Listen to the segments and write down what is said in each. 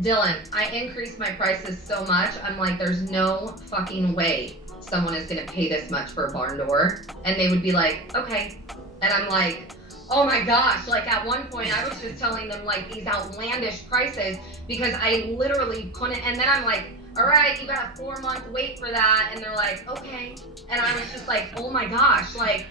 Dylan, I increased my prices so much. I'm like, there's no fucking way someone is going to pay this much for a barn door. And they would be like, okay. And I'm like, oh my gosh. Like at one point, I was just telling them like these outlandish prices because I literally couldn't. And then I'm like, all right, you got a 4-month wait for that. And they're like, okay. And I was just like, oh my gosh. Like,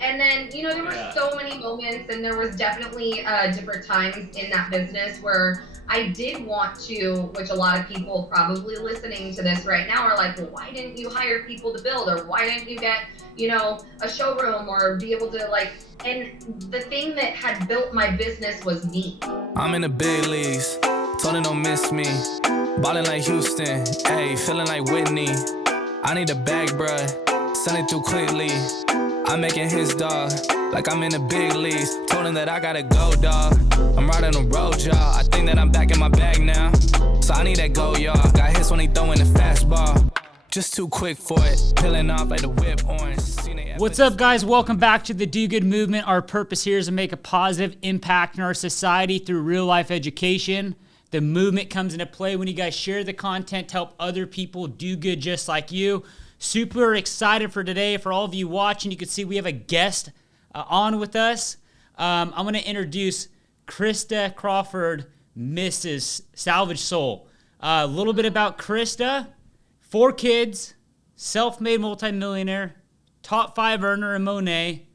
and then, there were so many moments, and there was definitely different times in that business where I did want to, which a lot of people probably listening to this right now are like, well, why didn't you hire people to build, or why didn't you get, a showroom or be able to and the thing that had built my business was me. I'm in the big leagues, told her don't miss me. Ballin' like Houston, hey, feeling like Whitney. I need a bag, bruh, send it through quickly. I'm making his dog, like I'm in the big leagues. Told him that I gotta go, dog. I'm riding the road, y'all. I think that I'm back in my bag now. So I need that go, y'all. Got hits when he throwing the fastball. Just too quick for it. Peeling off like the whip orange. What's up, guys? Welcome back to the Do Good Movement. Our purpose here is to make a positive impact in our society through real life education. The movement comes into play when you guys share the content to help other people do good just like you. Super excited for today. For all of you watching, you can see we have a guest on with us. I'm going to introduce Christa Crawford, Mrs. Salvage Soul. A little bit about Christa. 4 kids, self-made multimillionaire, top 5 earner in Monet.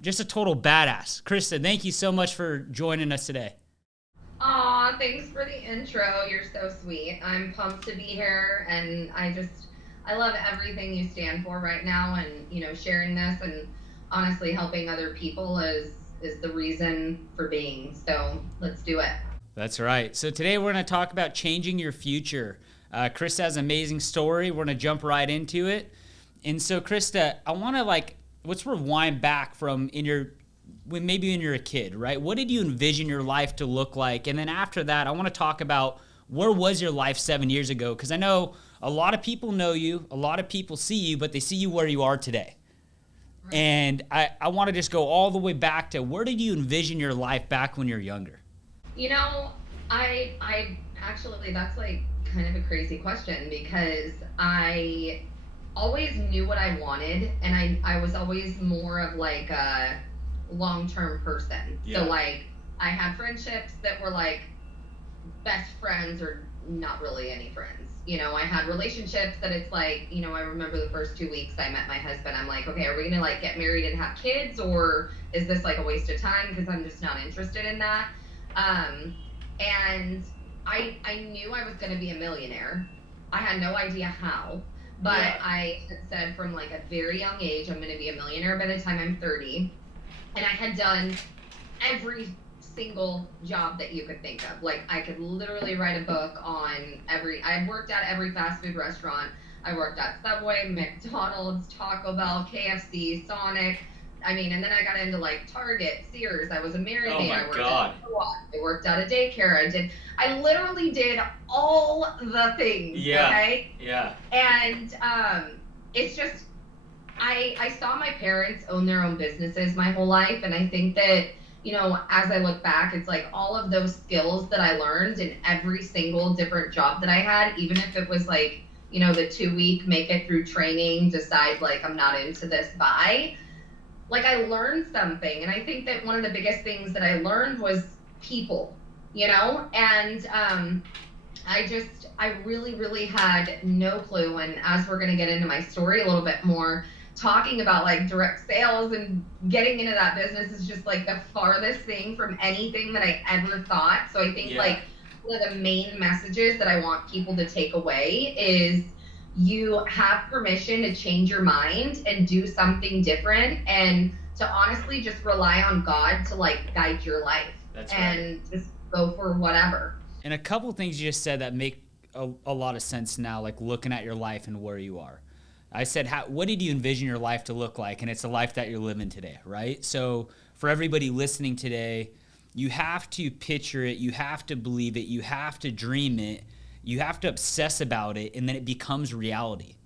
Just a total badass. Christa, thank you so much for joining us today. Aw, thanks for the intro. You're so sweet. I'm pumped to be here, and I love everything you stand for right now, and sharing this and honestly helping other people is the reason for being. So let's do it. That's right. So today we're going to talk about changing your future. Christa has an amazing story. We're going to jump right into it. And so Christa, I want to let's rewind back from when you're a kid, right? What did you envision your life to look like? And then after that, I want to talk about where was your life 7 years ago? Because I know a lot of people know you, a lot of people see you, but they see you where you are today. Right. And I want to just go all the way back to where did you envision your life back when you're younger? I actually, that's kind of a crazy question because I always knew what I wanted, and I was always more of a long-term person. Yeah. So I had friendships that were best friends or not really any friends. I had relationships that it's I remember the first 2 weeks I met my husband, I'm like, okay, are we gonna get married and have kids, or is this a waste of time because I'm just not interested in that? And I knew I was gonna be a millionaire. I had no idea how, but yeah. I had said from a very young age, I'm gonna be a millionaire by the time I'm 30. And I had done every single job that you could think of. I could literally write a book on I worked at every fast food restaurant. I worked at Subway, McDonald's, Taco Bell, KFC, Sonic. And then I got into Target, Sears. I was a marinade. Oh my God. I worked at a daycare. I literally did all the things. Yeah. Okay. Yeah. And it's just, I saw my parents own their own businesses my whole life, and I think that, as I look back, it's all of those skills that I learned in every single different job that I had, even if it was the 2-week make it through training, decide I'm not into this, bye. I learned something, and I think that one of the biggest things that I learned was people, and I really, really had no clue. And as we're going to get into my story a little bit more, talking about direct sales and getting into that business is just the farthest thing from anything that I ever thought. So I think one of the main messages that I want people to take away is you have permission to change your mind and do something different, and to honestly just rely on God to guide your life. That's and right. Just go for whatever. And a couple of things you just said that make a lot of sense now, looking at your life and where you are. I said, what did you envision your life to look like? And it's the life that you're living today, right? So for everybody listening today, you have to picture it, you have to believe it, you have to dream it, you have to obsess about it, and then it becomes reality.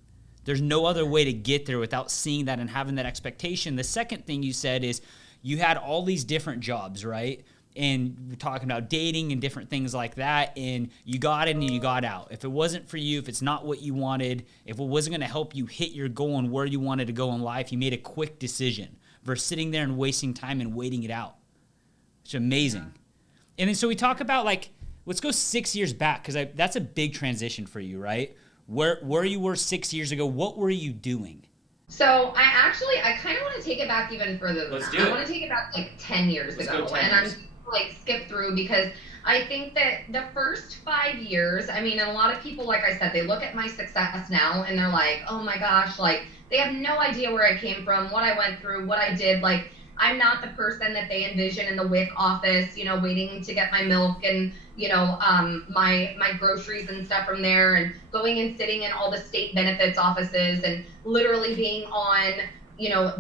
There's no other way to get there without seeing that and having that expectation. The second thing you said is you had all these different jobs, right? and we're talking about dating and different things like that, and you got in and you got out. If it wasn't for you, if it's not what you wanted, if it wasn't going to help you hit your goal and where you wanted to go in life, you made a quick decision versus sitting there and wasting time and waiting it out. It's amazing. Yeah. And then so we talk about, like, let's go 6 years back, because that's a big transition for you, right? Where you were 6 years ago, what were you doing? So I kind of want to take it back even further than Let's that. do it. I want to take it back like 10 years Let's ago. go 10 and years. I'm like skip through, because I think that the first 5 years, I mean, a lot of people, like I said, they look at my success now and they're like, oh my gosh, like they have no idea where I came from, what I went through, what I did. Like, I'm not the person that they envision in the WIC office, you know, waiting to get my milk and, you know, my groceries and stuff from there, and going and sitting in all the state benefits offices and literally being on, you know,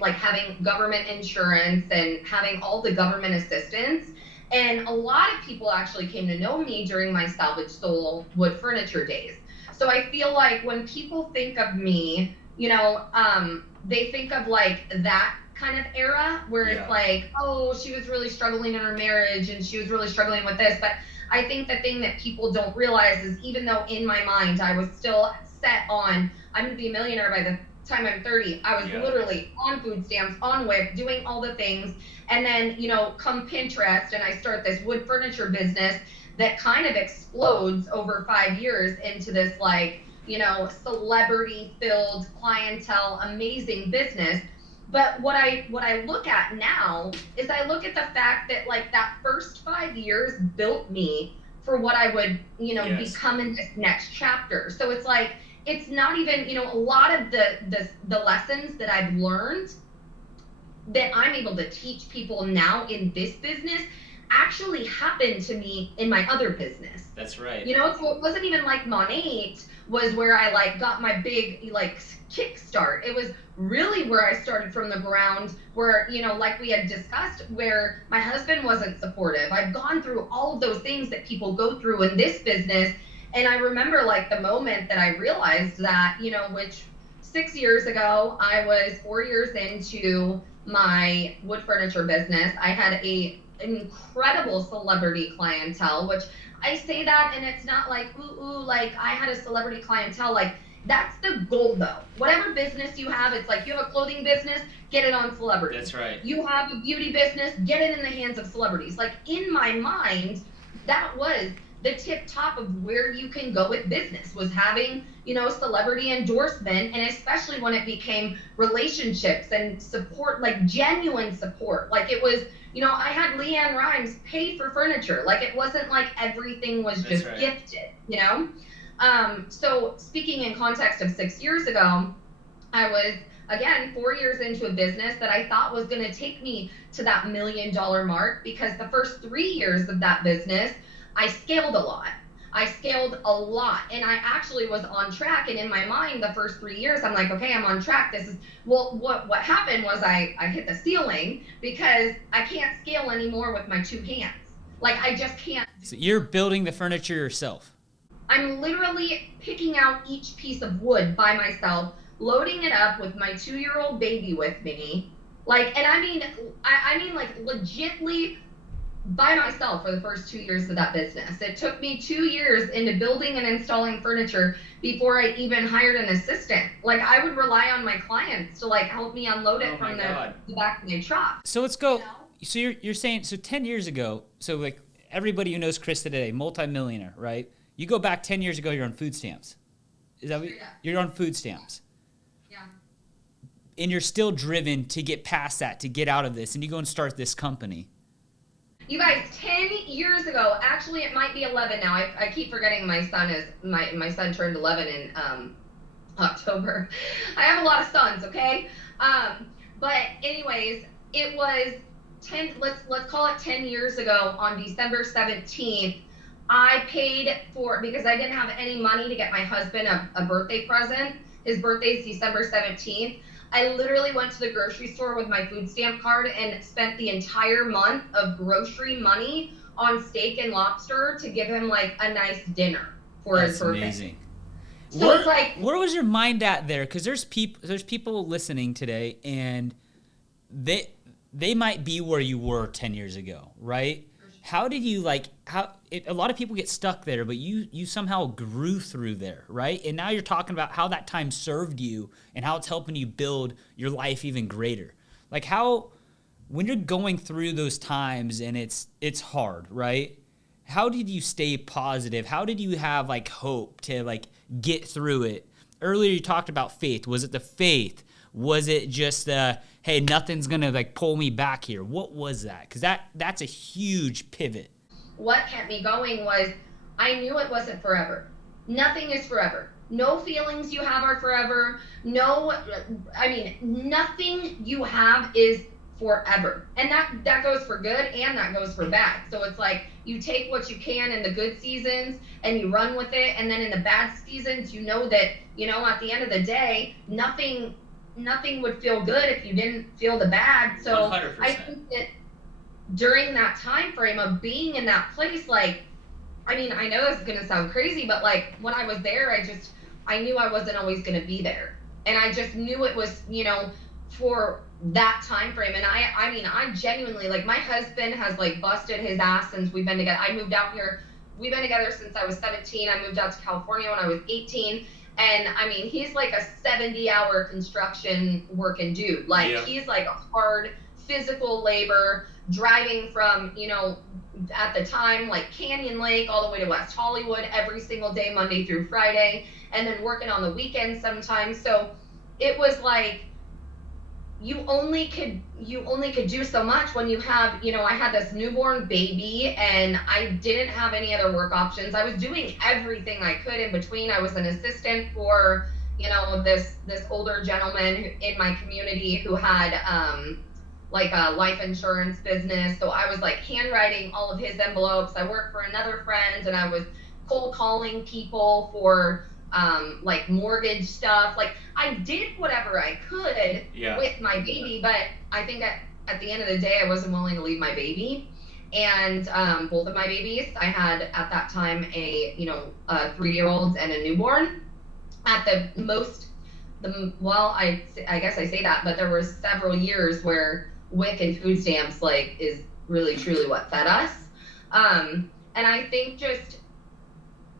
like having government insurance and having all the government assistance. And a lot of people actually came to know me during my salvage soul wood furniture days. So I feel like when people think of me, you know, they think of like that kind of era where it's like, oh, she was really struggling in her marriage and she was really struggling with this. But I think the thing that people don't realize is, even though in my mind I was still set on, I'm going to be a millionaire by the time I'm 30, I was literally on food stamps, on WIC, doing all the things. And then, you know, come Pinterest and I start this wood furniture business that kind of explodes over 5 years into this, like, you know, celebrity filled clientele, amazing business. But what I look at now is I look at the fact that, like, that first 5 years built me for what I would, you know, become in this next chapter. So it's like, it's not even, you know, a lot of the lessons that I've learned that I'm able to teach people now in this business actually happened to me in my other business. That's right. You know, so it wasn't even like Monate was where I like got my big like kickstart. It was really where I started from the ground, where, you know, like we had discussed, where my husband wasn't supportive. I've gone through all of those things that people go through in this business. And I remember like the moment that I realized that, you know, which 6 years ago, I was 4 years into my wood furniture business. I had an incredible celebrity clientele, which I say that, and it's not like, ooh, like I had a celebrity clientele. Like, that's the goal though. Whatever business you have, it's like, you have a clothing business, get it on celebrities. That's right. You have a beauty business, get it in the hands of celebrities. Like, in my mind, that was the tip top of where you can go with business, was having, you know, celebrity endorsement, and especially when it became relationships and support, like genuine support. Like, it was, you know, I had Leanne Rimes pay for furniture. Like, it wasn't like everything was just gifted, you know? So speaking in context of 6 years ago, I was, again, 4 years into a business that I thought was going to take me to that $1 million mark, because the first 3 years of that business, I scaled a lot. And I actually was on track. And in my mind, the first 3 years, I'm like, okay, I'm on track. This is, well, what happened was I hit the ceiling, because I can't scale anymore with my two hands. Like, I just can't. So you're building the furniture yourself. I'm literally picking out each piece of wood by myself, loading it up with my 2-year-old baby with me. Like, and I mean like legitly by myself for the first 2 years of that business. It took me 2 years into building and installing furniture before I even hired an assistant. Like, I would rely on my clients to like help me unload it from the back of my truck. So let's go. You know? So you're saying, so 10 years ago, so like everybody who knows Christa today, multimillionaire, right? You go back 10 years ago, you're on food stamps. Is that what you're on food stamps? Yeah. And you're still driven to get past that, to get out of this, and you go and start this company. You guys, 10 years ago, actually it might be 11 now. I keep forgetting my son turned 11 in October. I have a lot of sons, okay? But anyways, it was 10, let's call it 10 years ago on December 17th. I paid for, because I didn't have any money to get my husband a birthday present. His birthday is December 17th. I literally went to the grocery store with my food stamp card and spent the entire month of grocery money on steak and lobster to give him like a nice dinner for his birthday. That's amazing. So it's like, where was your mind at there? Because there's people listening today, and they might be where you were 10 years ago, right? How did you a lot of people get stuck there, but you somehow grew through there, right? And now you're talking about how that time served you and how it's helping you build your life even greater. Like how, when you're going through those times and it's hard, right? How did you stay positive? How did you have like hope to like get through it? Earlier you talked about faith. Was it the faith? Was it just hey, nothing's gonna like pull me back here? What was that? Because that's a huge pivot. What kept me going was I knew it wasn't forever. Nothing is forever. No feelings you have are forever. Nothing you have is forever. And that goes for good and that goes for bad. So it's like you take what you can in the good seasons and you run with it. And then in the bad seasons, you know that, at the end of the day, nothing would feel good if you didn't feel the bad. So 100%. I think that during that time frame of being in that place, I know this is going to sound crazy, but like when I was there, I knew I wasn't always going to be there. And I just knew it was, for that time frame. And I genuinely, like, my husband has like busted his ass since we've been together. I moved out here. We've been together since I was 17. I moved out to California when I was 18. And he's like a 70-hour construction working dude. Like, he's like a hard physical labor, driving from, at the time, like Canyon Lake all the way to West Hollywood every single day, Monday through Friday, and then working on the weekends sometimes. So it was like, you only could do so much when you have, I had this newborn baby and I didn't have any other work options. I was doing everything I could in between. I was an assistant for, this older gentleman in my community who had like a life insurance business. So I was like handwriting all of his envelopes. I worked for another friend and I was cold calling people for like mortgage stuff. Like, I did whatever I could with my baby, but I think at the end of the day, I wasn't willing to leave my baby. And both of my babies, I had at that time a 3-year-old and a newborn. At the most, I guess I say that, but there were several years where WIC and food stamps is really truly what fed us. And I think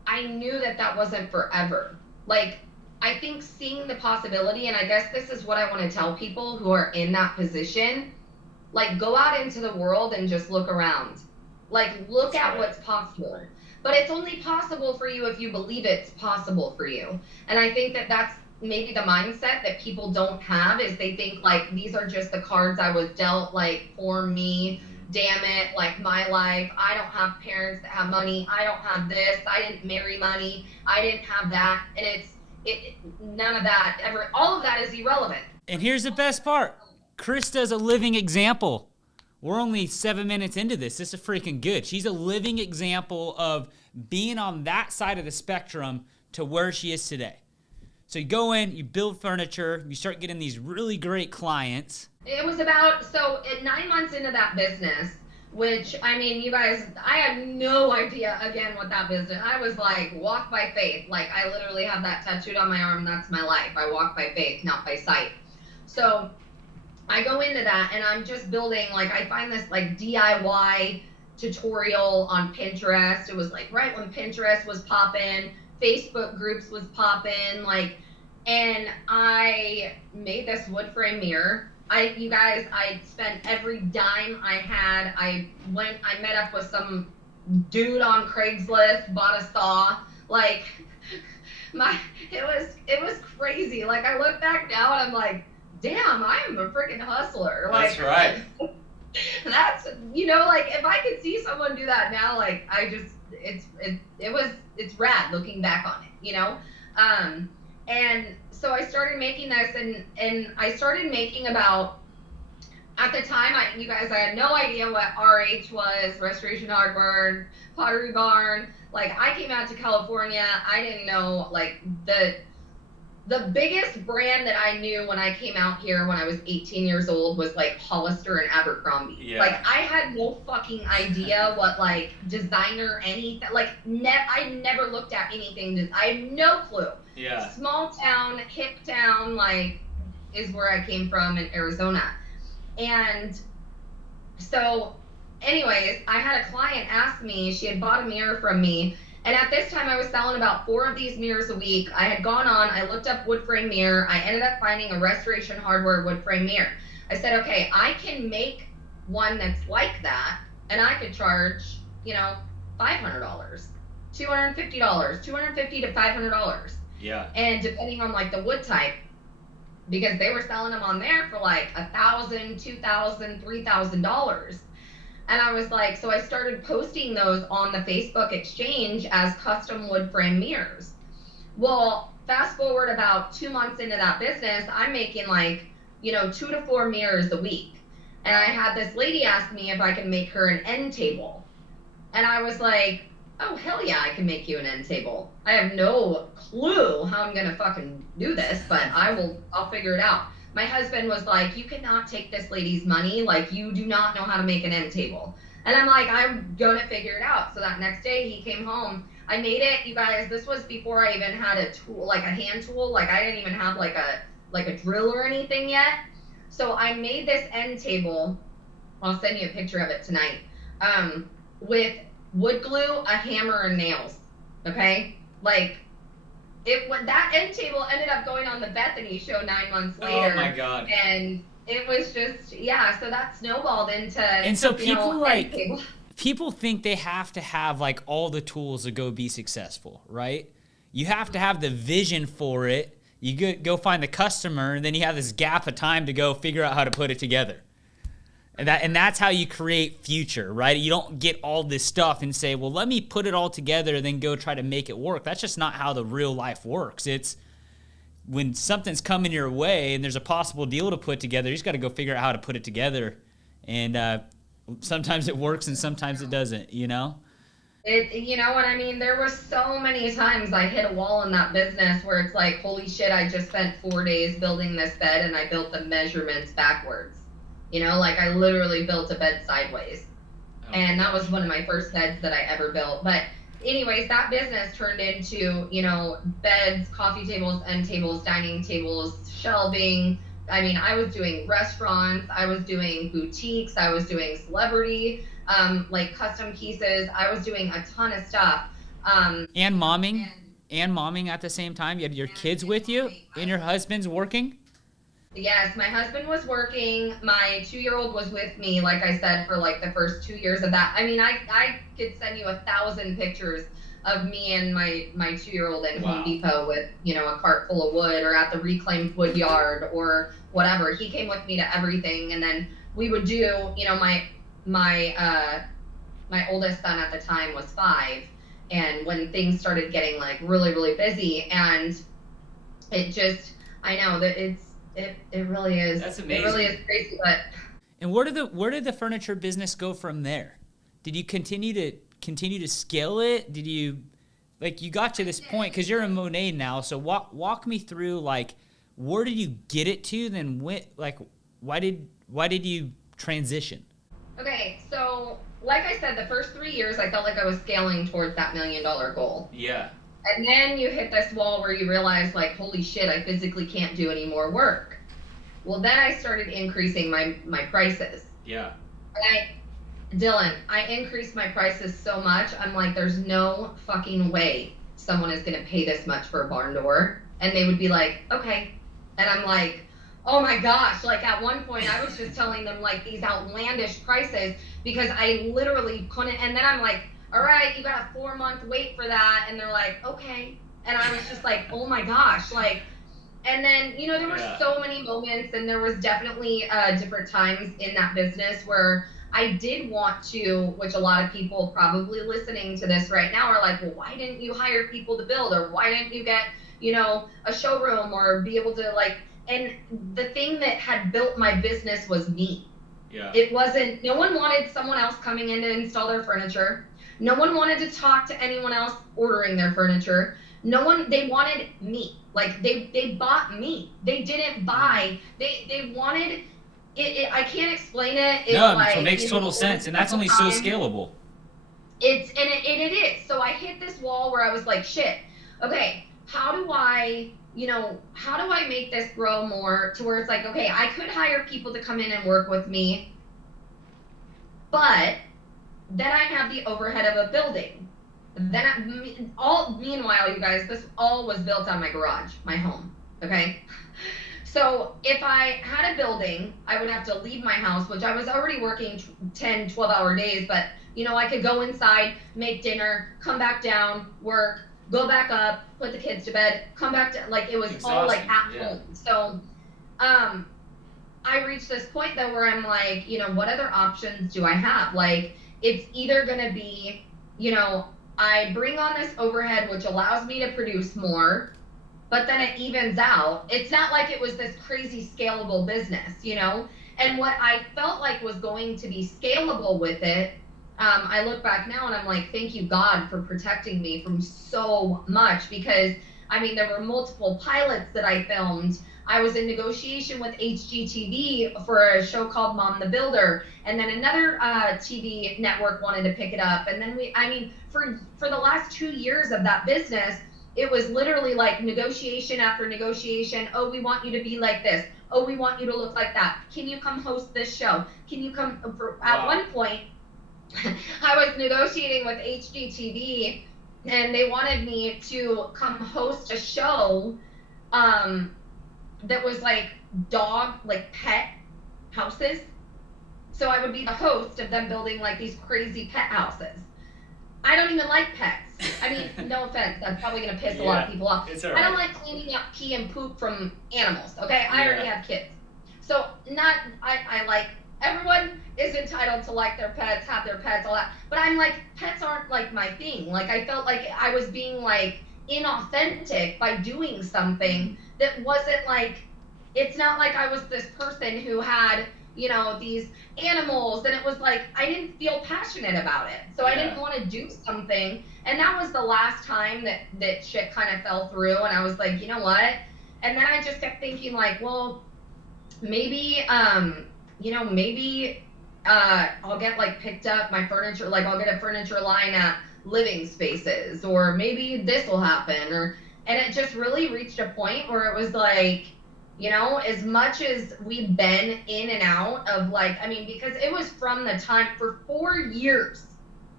I knew that wasn't forever. Like, I think seeing the possibility, and I guess this is what I want to tell people who are in that position, like, go out into the world and just look around. Like, look at what's possible. But it's only possible for you if you believe it's possible for you. And I think that's maybe the mindset that people don't have, is they think like these are just the cards I was dealt, like, for me. Damn it, like, my life, I don't have parents that have money, I don't have this, I didn't marry money, I didn't have that, and none of that ever, all of that is irrelevant. And here's the best part. Christa's a living example. We're only 7 minutes into this. This is freaking good. She's a living example of being on that side of the spectrum to where she is today. So you go in, you build furniture, you start getting these really great clients. It was about, 9 months into that business, which, you guys, I had no idea, again, what that business, I was like, walk by faith. Like, I literally have that tattooed on my arm. That's my life. I walk by faith, not by sight. So I go into that and I'm just building, like, I find this like DIY tutorial on Pinterest. It was like right when Pinterest was popping, Facebook groups was popping, like, and I made this wood frame mirror. I spent every dime I had. I met up with some dude on Craigslist, bought a saw. Like, it was crazy. Like, I look back now and I'm like, damn, I am a freaking hustler. Like, that's right. That's, like, if I could see someone do that now, like, it's rad looking back on it, and so I started making this, and I started making about, at the time, I had no idea what RH was, Restoration Hardware, Pottery Barn. Like, I came out to California, I didn't know, like, the biggest brand that I knew when I came out here when I was 18 years old was like Hollister and Abercrombie. Yeah. Like, I had no fucking idea what, like, designer anything, like, I never looked at anything. I have no clue. Yeah. Small town, hip town, like, is where I came from in Arizona. And So anyways, I had a client ask me, she had bought a mirror from me. And at this time, I was selling about 4 of these mirrors a week. I had gone on, I looked up wood frame mirror. I ended up finding a Restoration Hardware wood frame mirror. I said, okay, I can make one that's like that, and I could charge, $500, $250, $250 to $500. Yeah. And depending on like the wood type, because they were selling them on there for like $1,000, $2,000, $3,000. And I was like, so I started posting those on the Facebook exchange as custom wood frame mirrors. Well, fast forward about 2 months into that business, I'm making like, 2 to 4 mirrors a week. And I had this lady ask me if I can make her an end table. And I was like, oh, hell yeah, I can make you an end table. I have no clue how I'm going to fucking do this, but I'll figure it out. My husband was like, you cannot take this lady's money. Like, you do not know how to make an end table. And I'm like, I'm going to figure it out. So that next day he came home. I made it, you guys. This was before I even had a tool, like a hand tool. Like, I didn't even have like a drill or anything yet. So I made this end table. I'll send you a picture of it tonight. With wood glue, a hammer, and nails. Okay? Like, when that end table ended up going on the Bethany show 9 months later. Oh my God. And it was just, so that snowballed into. And so people think they have to have like all the tools to go be successful, right? You have to have the vision for it. You go find the customer, and then you have this gap of time to go figure out how to put it together. And that's how you create future, right? You don't get all this stuff and say, well, let me put it all together and then go try to make it work. That's just not how the real life works. It's when something's coming your way and there's a possible deal to put together, you just got to go figure out how to put it together. And sometimes it works and sometimes it doesn't, You know what I mean? There were so many times I hit a wall in that business where it's like, holy shit, I just spent 4 days building this bed and I built the measurements backwards. Like I literally built a bed sideways. And that was one of my first beds that I ever built. But anyways, that business turned into, beds, coffee tables, end tables, dining tables, shelving. I mean, I was doing restaurants, I was doing boutiques, I was doing celebrity, like custom pieces. I was doing a ton of stuff. And momming at the same time. You had your kids with you and your husband's working? Yes, my husband was working. My 2-year-old was with me, like I said, for like the first 2 years of that. I mean, I could send you 1,000 pictures of me and my 2-year-old in Home Depot with, a cart full of wood, or at the reclaimed wood yard or whatever. He came with me to everything. And then we would do, my oldest son at the time was 5. And when things started getting like really, really busy, and it just, I know that it really is. That's amazing. It really is crazy, but. And where did the furniture business go from there? Did you continue to scale it? Did you, like, you got to this point because you're in Monet now? So walk me through, like, where did you get it to? Then why did you transition? Okay, so like I said, the first 3 years I felt like I was scaling towards that $1 million goal. Yeah. And then you hit this wall where you realize, like, holy shit, I physically can't do any more work. Well, then I started increasing my prices. Yeah. And Dylan, I increased my prices so much, I'm like, there's no fucking way someone is going to pay this much for a barn door. And they would be like, okay. And I'm like, oh my gosh. Like, at one point, I was just telling them, like, these outlandish prices because I literally couldn't. And then I'm like, all right, you got a 4-month wait for that. And they're like, okay. And I was just like, oh my gosh. Like, and then, there were so many moments, and there was definitely different times in that business where I did want to, which a lot of people probably listening to this right now are like, well, why didn't you hire people to build? Or why didn't you get, a showroom or be able to, like, and the thing that had built my business was me. Yeah. It wasn't, no one wanted someone else coming in to install their furniture. No one wanted to talk to anyone else ordering their furniture. They wanted me. Like, they bought me. They didn't buy. They wanted it. I can't explain it. It's it makes total sense, and that's only so scalable. It is. So I hit this wall where I was like, shit. Okay, how do I make this grow more to where it's like, okay, I could hire people to come in and work with me, But then I have the overhead of a building. Meanwhile, you guys, this all was built on my garage, my home. Okay. So if I had a building, I would have to leave my house, which I was already working 10, 12-hour days, but I could go inside, make dinner, come back down, work, go back up, put the kids to bed, come back to, like, it was all like at home. So, I reached this point though where I'm like, what other options do I have? Like, it's either going to be, I bring on this overhead, which allows me to produce more, but then it evens out. It's not like it was this crazy scalable business, And what I felt like was going to be scalable with it, I look back now and I'm like, thank you, God, for protecting me from so much, because, there were multiple pilots that I filmed. I was in negotiation with HGTV for a show called Mom the Builder, and then another TV network wanted to pick it up. And then for the last 2 years of that business, it was literally like negotiation after negotiation. Oh, we want you to be like this. Oh, we want you to look like that. Can you come host this show? Can you come? At one point, I was negotiating with HGTV, and they wanted me to come host a show that was like pet houses. So I would be the host of them building like these crazy pet houses. I don't even like pets. No offense, that's probably going to piss a lot of people off. It's all right. I don't right. like cleaning up pee and poop from animals, okay? I already have kids. So I like, everyone is entitled to like their pets, have their pets, all that. But I'm like, pets aren't like my thing. Like, I felt like I was being like inauthentic by doing something that wasn't like, it's not like I was this person who had, these animals, and it was like, I didn't feel passionate about it. So I didn't want to do something. And that was the last time that shit kind of fell through. And I was like, you know what? And then I just kept thinking like, well, maybe, maybe I'll get like picked up my furniture, like I'll get a furniture line at Living Spaces, or maybe this will happen, and it just really reached a point where it was like, as much as we've been in and out of like, because it was from the time for 4 years,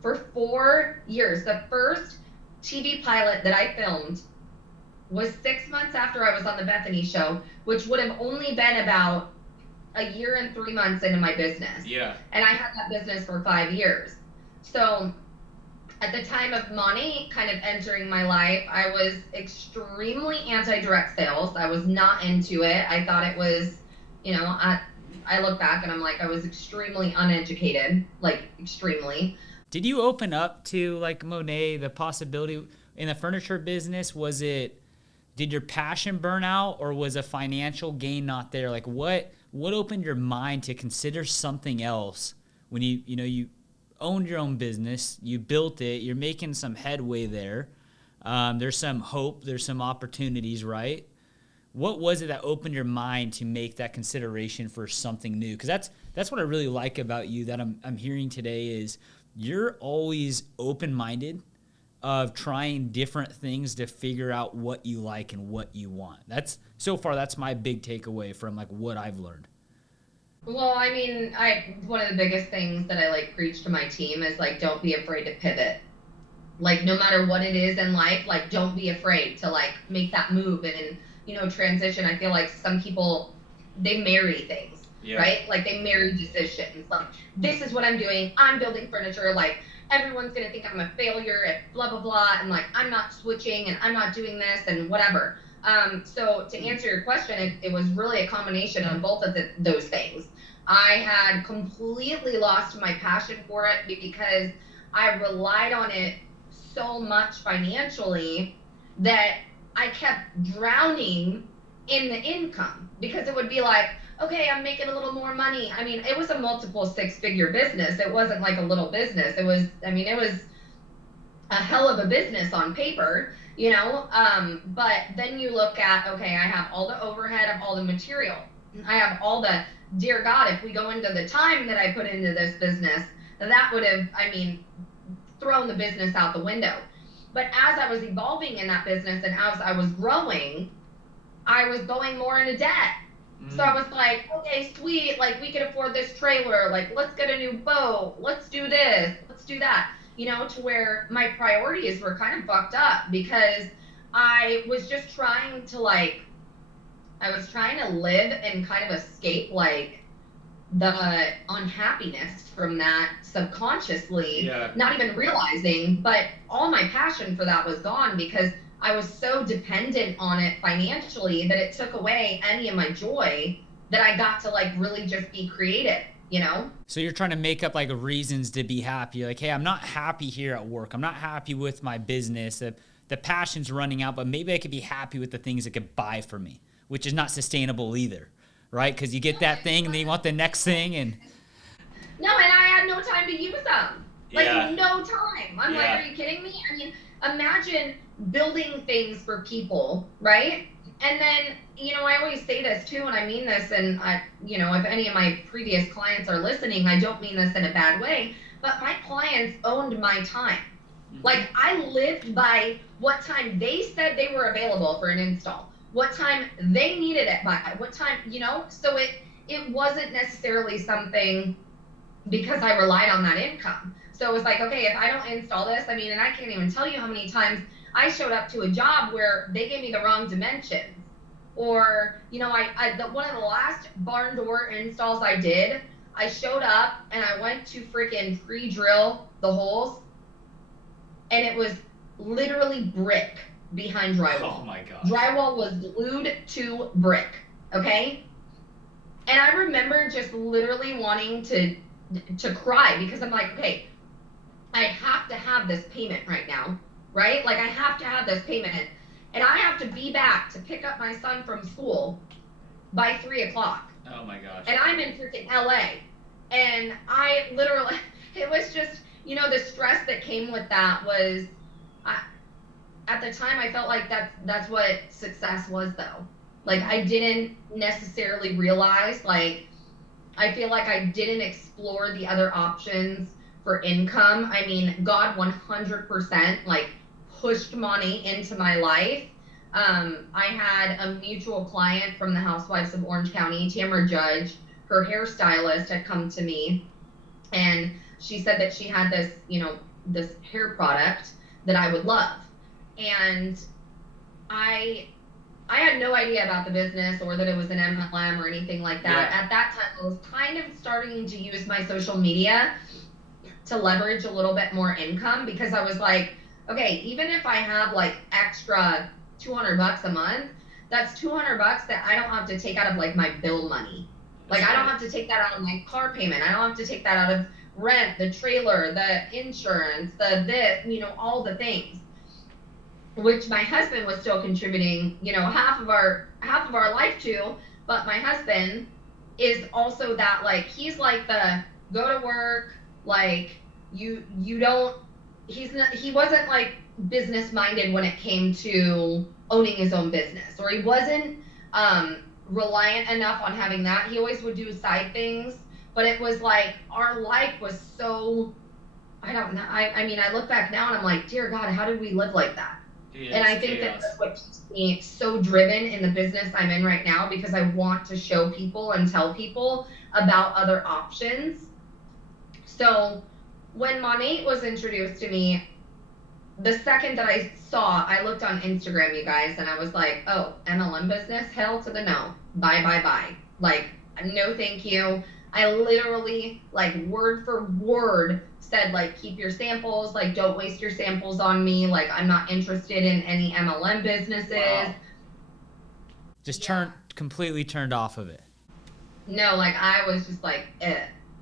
the first TV pilot that I filmed was 6 months after I was on the Bethany show, which would have only been about a year and 3 months into my business. Yeah. And I had that business for 5 years. So at the time of money kind of entering my life, I was extremely anti-direct sales. I was not into it. I thought it was, I look back and I'm like, I was extremely uneducated, like extremely. Did you open up to like Monet, the possibility in the furniture business? Did your passion burn out, or was a financial gain not there? Like what opened your mind to consider something else when you owned your own business, you built it, you're making some headway there. There's some hope, there's some opportunities, right? What was it that opened your mind to make that consideration for something new? Because that's what I really like about you that I'm hearing today is you're always open-minded of trying different things to figure out what you like and what you want. That's my big takeaway from like what I've learned. Well, one of the biggest things that I like preach to my team is like, don't be afraid to pivot. Like, no matter what it is in life, like, don't be afraid to like make that move and, transition. I feel like some people, they marry things, right? Like they marry decisions. Like, this is what I'm doing. I'm building furniture. Like, everyone's going to think I'm a failure at blah, blah, blah. And like, I'm not switching and I'm not doing this and whatever. So to answer your question, it was really a combination of both of those things. I had completely lost my passion for it because I relied on it so much financially that I kept drowning in the income, because it would be like, okay, I'm making a little more money. It was a multiple 6-figure business. It wasn't like a little business. It was a hell of a business on paper. But then you look at, okay, I have all the overhead of all the material. I have all the, dear God, if we go into the time that I put into this business, that would have, thrown the business out the window. But as I was evolving in that business and as I was growing, I was going more into debt. So I was like, okay, sweet, like we can afford this trailer, like let's get a new boat, let's do this, let's do that, to where my priorities were kind of fucked up because I was just trying to I was trying to live and kind of escape like the unhappiness from that subconsciously, not even realizing, but all my passion for that was gone because I was so dependent on it financially that it took away any of my joy that I got to like really just be creative, So you're trying to make up like reasons to be happy. Like, hey, I'm not happy here at work. I'm not happy with my business. The passion's running out, but maybe I could be happy with the things it could buy for me, which is not sustainable either, right? Because you get that thing and then you want the next thing. And no, and I had no time to use them. Like, no time. I'm like, are you kidding me? I mean, imagine building things for people, right? And then, I always say this too, and I mean this, and if any of my previous clients are listening, I don't mean this in a bad way, but my clients owned my time. Like, I lived by what time they said they were available for an install, what time they needed it by, what time, so it wasn't necessarily something because I relied on that income. So it was like, okay, if I don't install this, I mean, and I can't even tell you how many times I showed up to a job where they gave me the wrong dimensions. Or, one of the last barn door installs I did, I showed up and I went to freaking pre-drill the holes, and it was literally brick behind drywall. Oh my God. Drywall was glued to brick, okay? And I remember just literally wanting to cry because I'm like, okay, I have to have this payment right now, right? Like I have to have this payment and I have to be back to pick up my son from school by 3:00. Oh my gosh. And I'm in freaking LA. And I literally, it was just, the stress that came with that was, at the time I felt like that's what success was though. Like I didn't necessarily realize, like, I feel like I didn't explore the other options for income. I mean, God 100% like pushed money into my life. I had a mutual client from the Housewives of Orange County, Tamara Judge. Her hairstylist had come to me and she said that she had this, this hair product that I would love. And I had no idea about the business or that it was an MLM or anything like that. Yeah. At that time, I was kind of starting to use my social media to leverage a little bit more income because I was like, okay, even if I have like extra $200 a month, that's $200 that I don't have to take out of like my bill money. Like I don't have to take that out of my car payment. I don't have to take that out of rent, the trailer, the insurance, all the things. Which my husband was still contributing, half of our life to, but my husband is also that like he's like the go to work, like he wasn't like business minded when it came to owning his own business, or he wasn't reliant enough on having that. He always would do side things, but it was like our life was so, I don't know. I mean, I look back now and I'm like, dear God, how did we live like that? And I think chaos. that's what keeps me so driven in the business I'm in right now, because I want to show people and tell people about other options. So when Monate was introduced to me, the second that I looked on Instagram, you guys, and I was like, oh, MLM business? Hell to the no. Bye. Like, no thank you. I literally, like, word for word said, like, keep your samples, like, don't waste your samples on me, like, I'm not interested in any MLM businesses. Wow. Just completely turned off of it. No, like, I was just like,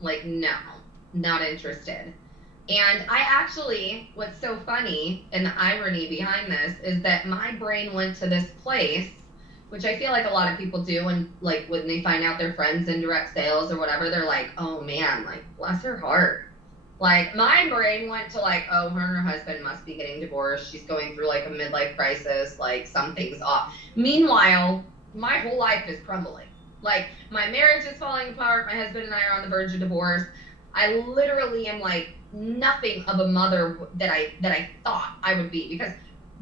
like, no, not interested. And I actually, what's so funny, and the irony behind this, is that my brain went to this place, which I feel like a lot of people do, and like when they find out their friends in direct sales or whatever, they're like, oh man, like, bless her heart. Like, my brain went to like, oh, her and her husband must be getting divorced. She's going through like a midlife crisis, like something's off. Meanwhile, my whole life is crumbling. Like, my marriage is falling apart. My husband and I are on the verge of divorce. I literally am like nothing of a mother that I thought I would be, because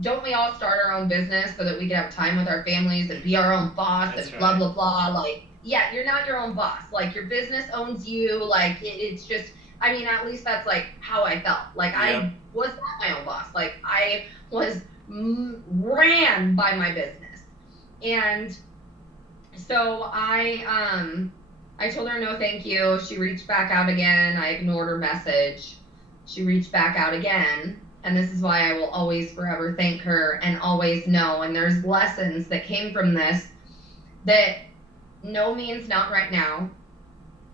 don't we all start our own business so that we can have time with our families and be our own boss That's and blah, right. blah, blah. Like, yeah, you're not your own boss. Like, your business owns you. Like, it's just, I mean, at least that's like how I felt. Like, Yep. I was not my own boss. Like, I was ran by my business. And so I told her no thank you. She reached back out again. I ignored her message. She reached back out again. And this is why I will always forever thank her and always know. And there's lessons that came from this, that no means not right now.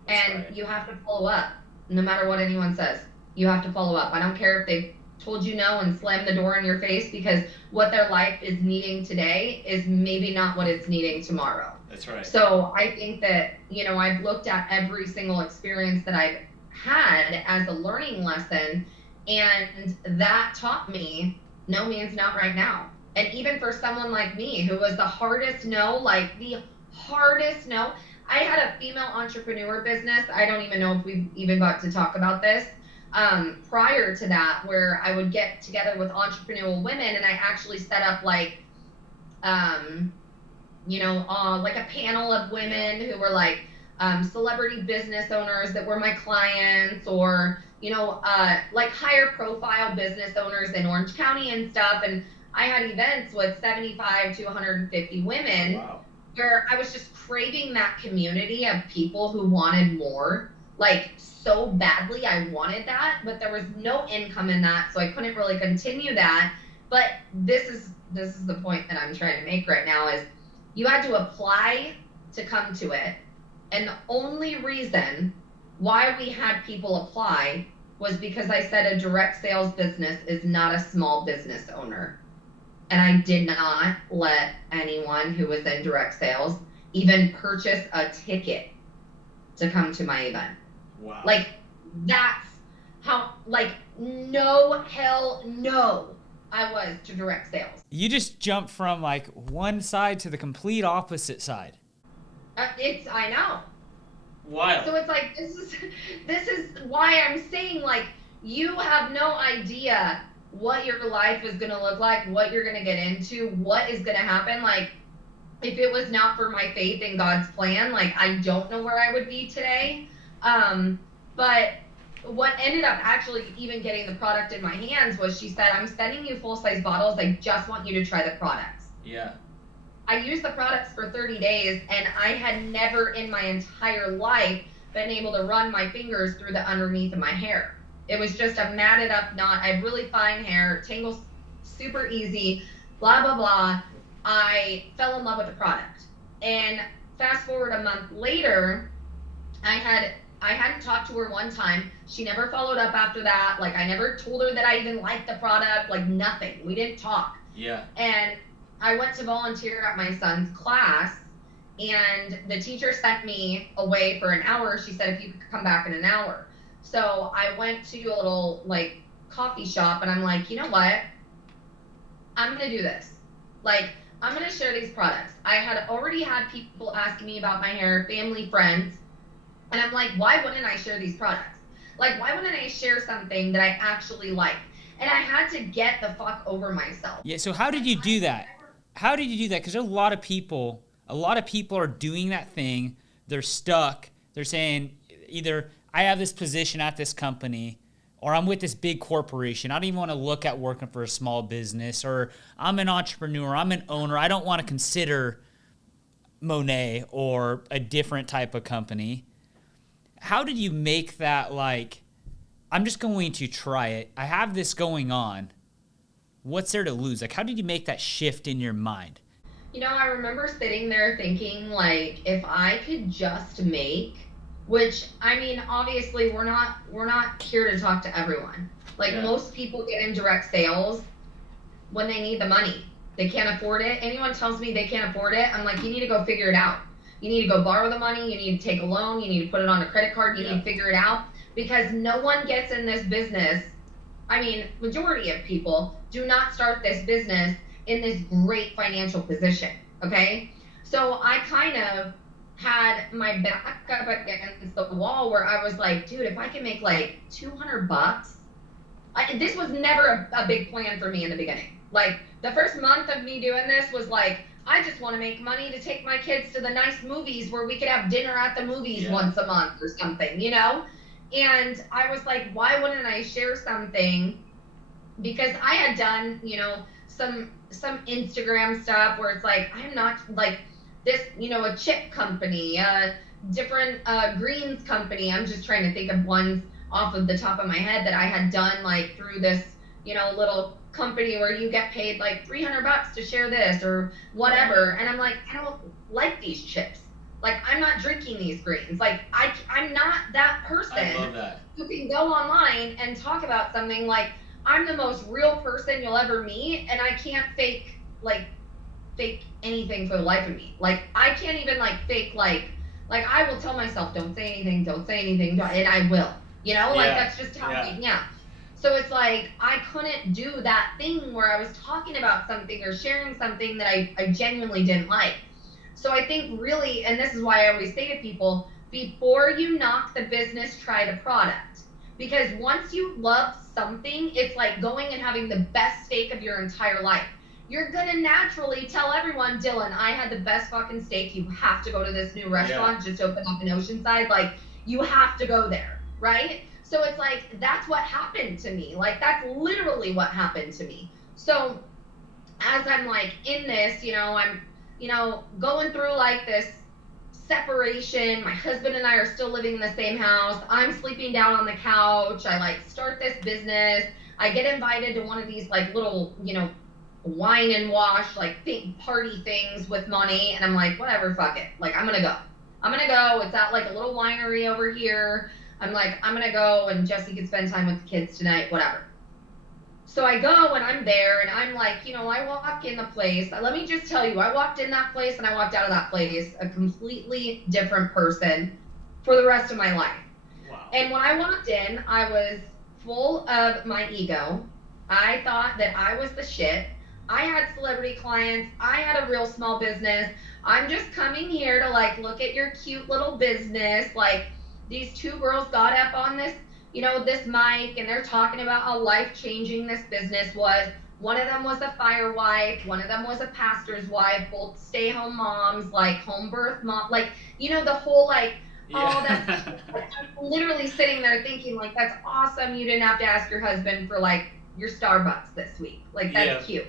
That's And right. you have to follow up no matter what anyone says. You have to follow up. I don't care if they've told you no and slammed the door in your face, because what their life is needing today is maybe not what it's needing tomorrow. That's right. So I think that, I've looked at every single experience that I've had as a learning lesson, and that taught me no means not right now. And even for someone like me, who was the hardest no, like the hardest no, I had a female entrepreneur business. I don't even know if we've even got to talk about this. Prior to that, where I would get together with entrepreneurial women, and I actually set up like like a panel of women who were like celebrity business owners that were my clients, or like higher profile business owners in Orange County and stuff. And I had events with 75 to 150 women. Wow. Where I was just craving that community of people who wanted more, like so badly. I wanted that, but there was no income in that, so I couldn't really continue that. But this is the point that I'm trying to make right now, is you had to apply to come to it. And the only reason why we had people apply was because I said a direct sales business is not a small business owner. And I did not let anyone who was in direct sales even purchase a ticket to come to my event. Wow. Like, that's how, like, no, hell no, I was to direct sales. You just jumped from like one side to the complete opposite side. I know. Wild. So it's like, this is why I'm saying, like, you have no idea what your life is going to look like, what you're going to get into, what is going to happen. Like, if it was not for my faith in God's plan, like, I don't know where I would be today. But what ended up actually even getting the product in my hands was, she said, I'm sending you full-size bottles. I just want you to try the products. Yeah. I used the products for 30 days, and I had never in my entire life been able to run my fingers through the underneath of my hair. It was just a matted up knot. I have really fine hair, tangles super easy, blah, blah, blah. I fell in love with the product. And fast forward a month later, I hadn't talked to her one time. She never followed up after that. Like, I never told her that I even liked the product, like nothing. We didn't talk. Yeah. And I went to volunteer at my son's class, and the teacher sent me away for an hour. She said, if you could come back in an hour. So I went to a little like coffee shop, and I'm like, you know what? I'm going to do this. Like, I'm going to share these products. I had already had people asking me about my hair, family, friends. And I'm like, why wouldn't I share these products? Like, why wouldn't I share something that I actually like? And I had to get the fuck over myself. Yeah, so how did you do that? How did you do that? Because there's a lot of people are doing that thing. They're stuck. They're saying either I have this position at this company, or I'm with this big corporation. I don't even want to look at working for a small business, or I'm an entrepreneur, I'm an owner. I don't want to consider Monet or a different type of company. How did you make that, like, I'm just going to try it. I have this going on. What's there to lose? Like, how did you make that shift in your mind? I remember sitting there thinking, like, if I could just make, which, I mean, obviously we're not here to talk to everyone. Like, Yeah. most people get in direct sales when they need the money. They can't afford it. Anyone tells me they can't afford it, I'm like, you need to go figure it out. You need to go borrow the money. You need to take a loan. You need to put it on a credit card. You need to figure it out, because no one gets in this business. I mean, majority of people do not start this business in this great financial position. Okay. So I kind of had my back up against the wall, where I was like, dude, if I can make like $200, this was never a big plan for me in the beginning. Like the first month of me doing this was like, I just want to make money to take my kids to the nice movies where we could have dinner at the movies once a month or something, you know? And I was like, why wouldn't I share something? Because I had done, you know, some Instagram stuff where it's like, I'm not like this, you know, a chip company, a different greens company. I'm just trying to think of ones off of the top of my head that I had done like through this, you know, little company where you get paid like $300 to share this or whatever. And I'm like, I don't like these chips. Like, I'm not drinking these greens. Like, I'm not that person I love that. who can go online and talk about something. Like, I'm the most real person you'll ever meet, and I can't fake anything for the life of me. Like, I can't even fake I will tell myself, don't say anything, and I will. You know, like that's just how I am. So it's like I couldn't do that thing where I was talking about something or sharing something that I genuinely didn't like. So I think really, and this is why I always say to people, before you knock the business, try the product. Because once you love something, it's like going and having the best steak of your entire life. You're gonna naturally tell everyone, Dylan, I had the best fucking steak. You have to go to this new restaurant, just opened up in Oceanside. Like, you have to go there, right? So it's like, that's what happened to me. Like, that's literally what happened to me. So as I'm like in this, you know, I'm, you know, going through like this separation. My husband and I are still living in the same house. I'm sleeping down on the couch. I like start this business. I get invited to one of these like little, you know, wine and wash, like party things with money. And I'm like, whatever, fuck it. Like, I'm going to go. It's at like a little winery over here. I'm like, I'm going to go and Jesse can spend time with the kids tonight, whatever. So I go and I'm there and I'm like, you know, I walk in the place. Let me just tell you, I walked in that place and I walked out of that place a completely different person for the rest of my life. Wow. And when I walked in, I was full of my ego. I thought that I was the shit. I had celebrity clients. I had a real small business. I'm just coming here to like look at your cute little business. Like, these two girls got up on this, you know, this mic, and they're talking about how life-changing this business was. One of them was a fire wife. One of them was a pastor's wife, both stay-home moms, like home birth mom, like, you know, the whole like, oh, that's, I'm literally sitting there thinking like, that's awesome. You didn't have to ask your husband for like your Starbucks this week. Like, that's cute.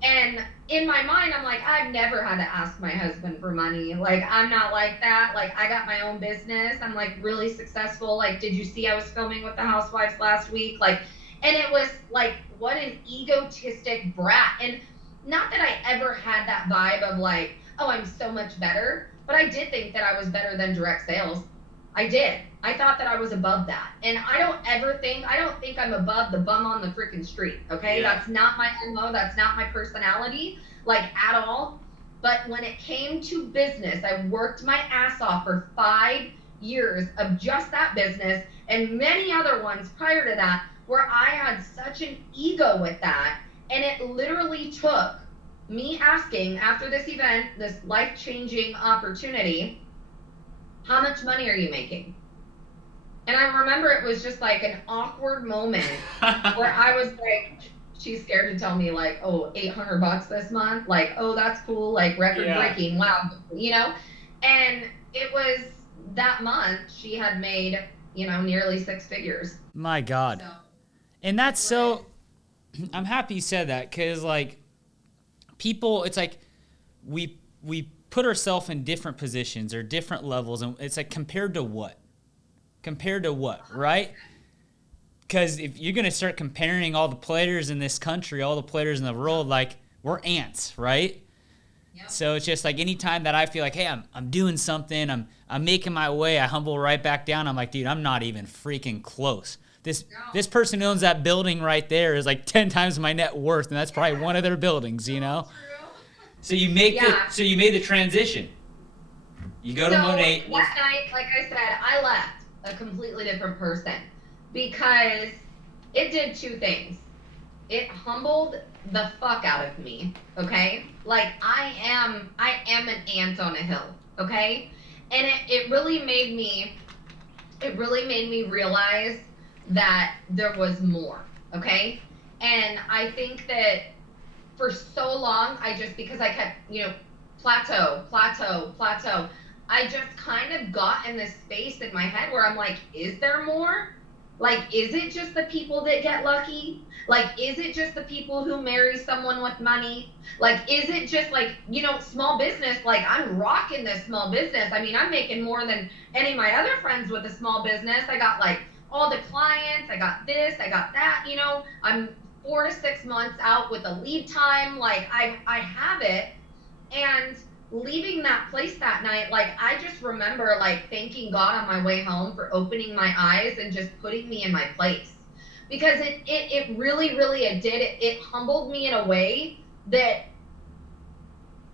And in my mind, I'm like, I've never had to ask my husband for money. Like, I'm not like that. Like, I got my own business. I'm like really successful. Like, did you see I was filming with the housewives last week? Like, and it was like, what an egotistic brat. And not that I ever had that vibe of like, oh, I'm so much better. But I did think that I was better than direct sales. I did. I thought that I was above that. And I don't think I'm above the bum on the freaking street. Okay. Yeah. That's not my MO. That's not my personality, like, at all. But when it came to business, I worked my ass off for 5 years of just that business and many other ones prior to that, where I had such an ego with that. And it literally took me asking, after this event, this life-changing opportunity, how much money are you making? And I remember it was just like an awkward moment where I was like, she's scared to tell me like, oh, $800 this month. Like, oh, that's cool. Like, record breaking. Wow. You know? And it was that month she had made, you know, nearly 6 figures. My God. So, and that's so, I'm happy you said that, because like people, it's like we put ourselves in different positions or different levels, and it's like compared to what, right? Because if you're going to start comparing all the players in this country, all the players in the world, like, we're ants, right? Yep. So it's just like anytime that I feel like, hey, I'm doing something, I'm making my way, I humble right back down. I'm like, dude, I'm not even freaking close. This person who owns that building right there is like 10 times my net worth, and that's probably one of their buildings, you know? So you made the transition. You go to Monet. That night, like I said, I left a completely different person because it did 2 things. It humbled the fuck out of me, okay? Like, I am an ant on a hill, okay? And it really made me realize that there was more, okay? And I think that for so long, because I kept, plateau, I just kind of got in this space in my head where I'm like, is there more? Like, is it just the people that get lucky? Like, is it just the people who marry someone with money? Like, is it just like, small business? Like, I'm rocking this small business. I mean, I'm making more than any of my other friends with a small business. I got like all the clients, I got this, I got that, I'm 4 to 6 months out with a lead time. Like, I have it. And leaving that place that night, like, I just remember like thanking God on my way home for opening my eyes and just putting me in my place, because it really it did it humbled me in a way that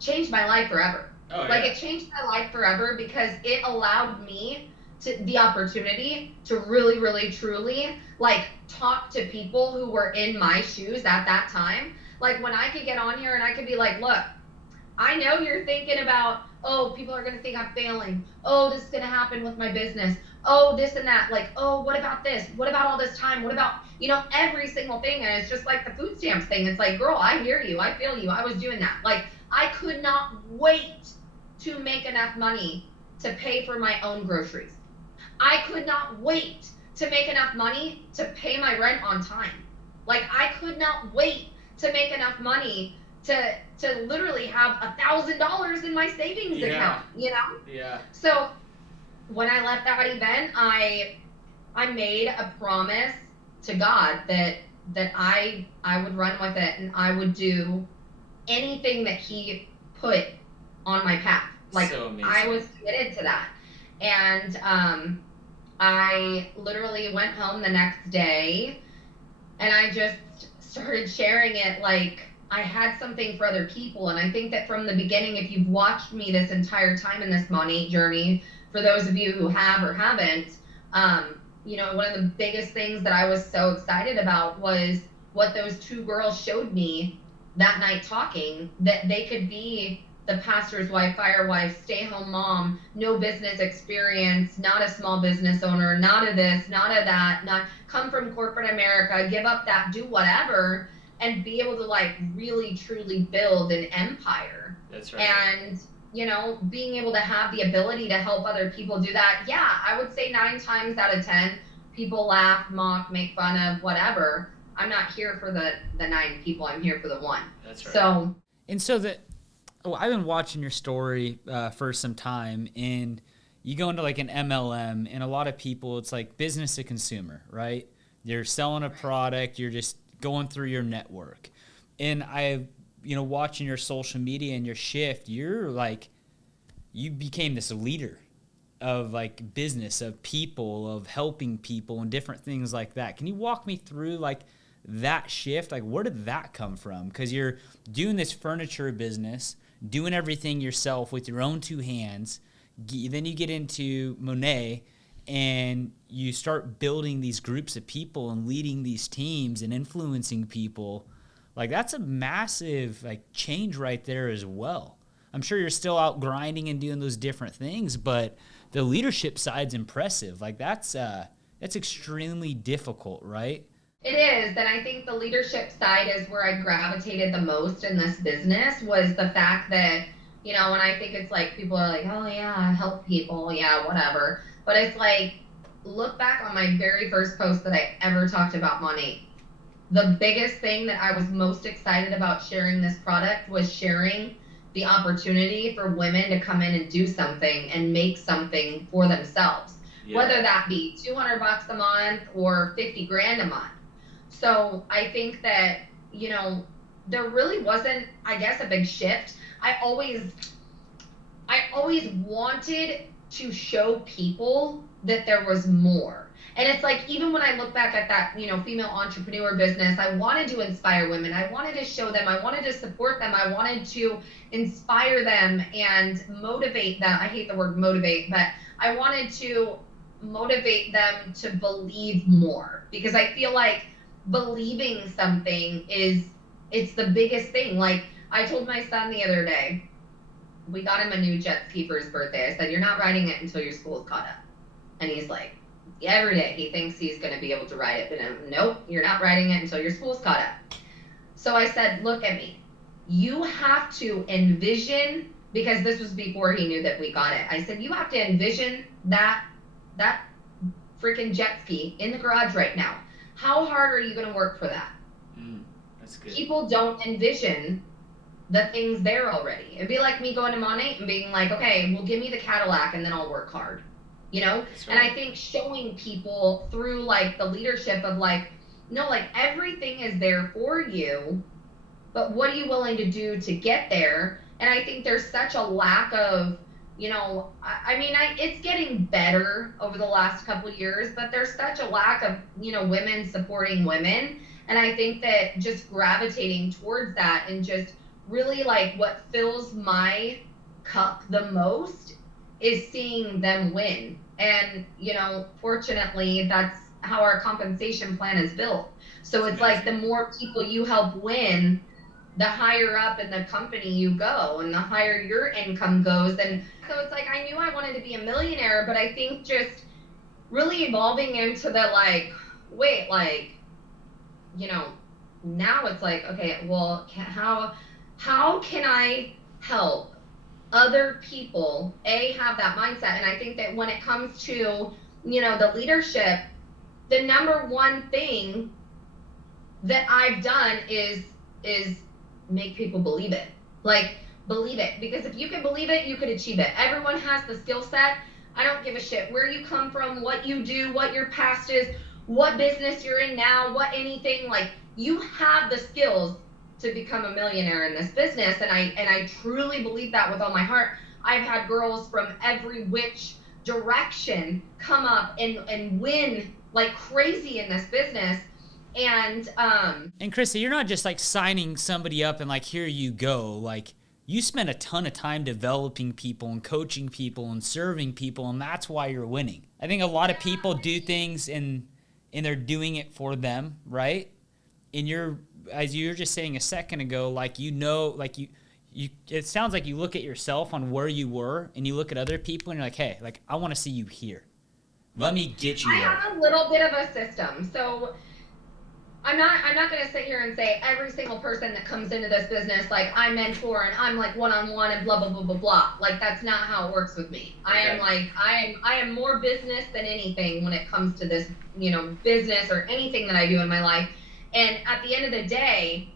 changed my life forever. Oh, yeah. Like, it changed my life forever because it allowed me the opportunity to really truly like talk to people who were in my shoes at that time. Like, when I could get on here and I could be like, look, I know you're thinking about, oh, people are going to think I'm failing. Oh, this is going to happen with my business. Oh, this and that. Like, oh, what about this? What about all this time? What about, every single thing? And it's just like the food stamps thing. It's like, girl, I hear you. I feel you. I was doing that. Like, I could not wait to make enough money to pay for my own groceries. I could not wait to make enough money to pay my rent on time. Like, I could not wait to make enough money to literally have $1,000 in my savings account, Yeah. So when I left that event, I made a promise to God that I would run with it, and I would do anything that he put on my path. Like, so amazing. I was committed to that. And I literally went home the next day and I just started sharing it like I had something for other people. And I think that from the beginning, if you've watched me this entire time in this money journey, for those of you who have or haven't, one of the biggest things that I was so excited about was what those 2 girls showed me that night talking, that they could be the pastor's wife, fire wife, stay-home mom, no business experience, not a small business owner, not a this, not a that, not come from corporate America, give up that, do whatever, and be able to like really truly build an empire. That's right. And being able to have the ability to help other people do that. Yeah, I would say 9 times out of 10, people laugh, mock, make fun of, whatever. I'm not here for the 9 people. I'm here for the 1. That's right. I've been watching your story for some time, and you go into like an MLM, and a lot of people, it's like business to consumer, right? You're selling a product, you're just going through your network. And watching your social media and your shift, you became this leader of like business, of people, of helping people and different things like that. Can you walk me through like that shift? Like, where did that come from? Because you're doing this furniture business, doing everything yourself with your own 2 hands. Then you get into Monet and you start building these groups of people and leading these teams and influencing people. Like, that's a massive like change right there as well. I'm sure you're still out grinding and doing those different things, but the leadership side's impressive. Like, that's extremely difficult, right? It is, and I think the leadership side is where I gravitated the most in this business, was the fact that, when I think it's like people are like, oh yeah, help people, yeah, whatever. But it's like, look back on my very first post that I ever talked about money. The biggest thing that I was most excited about sharing this product was sharing the opportunity for women to come in and do something and make something for themselves, whether that be $200 a month or 50 grand a month. So I think that, there really wasn't, I guess, a big shift. I always wanted to show people that there was more. And it's like, even when I look back at that, female entrepreneur business, I wanted to inspire women. I wanted to show them. I wanted to support them. I wanted to inspire them and motivate them. I hate the word motivate, but I wanted to motivate them to believe more, because I feel like believing something it's the biggest thing. Like, I told my son the other day, we got him a new jet ski for his birthday. I said, you're not riding it until your school's caught up. And he's like, every day he thinks he's going to be able to ride it, but nope, you're not riding it until your school's caught up. So I said, look at me. you have to envision, because this was before he knew that we got it. I said, you have to envision that freaking jet ski in the garage right now. How hard are you going to work for that? That's good. People don't envision the things there already. It'd be like me going to Monet and being like, okay, well, give me the Cadillac and then I'll work hard, you know? That's right. And I think showing people through like the leadership of like, no, like everything is there for you, but what are you willing to do to get there? And I think there's such a lack of, you know, I mean, it's getting better over the last couple of years, but there's such a lack of, you know, women supporting women. And I think that just gravitating towards that and just really like what fills my cup the most is seeing them win. And, you know, fortunately, that's how our compensation plan is built. So it's like the more people you help win, the higher up in the company you go and the higher your income goes. And so it's like, I knew I wanted to be a millionaire, but I think just really evolving into the like, wait, like, you know, now it's like, okay, well, how can I help other people, have that mindset? And I think that when it comes to, you know, the leadership, the number one thing that I've done is make people believe it. Like, believe it. Because if you can believe it, you could achieve it. Everyone has the skill set. I don't give a shit where you come from, what you do, what your past is, what business you're in now, what anything. Like, you have the skills to become a millionaire in this business. And I truly believe that with all my heart. I've had girls from every which direction come up and win like crazy in this business. And Christa, you're not just like signing somebody up and like, here you go. Like, you spend a ton of time developing people and coaching people and serving people, and that's why you're winning. I think a lot of people do things and they're doing it for them, right? And you're, as you were just saying a second ago, like, you know, like you it sounds like you look at yourself on where you were and you look at other people and you're like, hey, like, I want to see you here. Let me get you there. I have a little bit of a system. So I'm not going to sit here and say every single person that comes into this business, like, I mentor and I'm like one-on-one and blah, blah, blah, blah, blah. Like, that's not how it works with me. Okay. I am more business than anything when it comes to this, you know, business or anything that I do in my life. And at the end of the day,